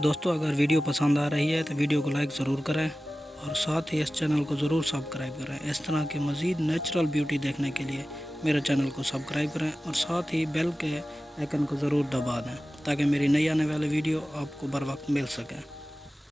दोस्तों, अगर वीडियो पसंद आ रही है तो वीडियो को लाइक ज़रूर करें और साथ ही इस चैनल को ज़रूर सब्सक्राइब करें। इस तरह के मज़ीद नेचुरल ब्यूटी देखने के लिए मेरे चैनल को सब्सक्राइब करें और साथ ही बेल के आइकन को ज़रूर दबा दें ताकि मेरी नई आने वाली वीडियो आपको बर वक्त मिल सके।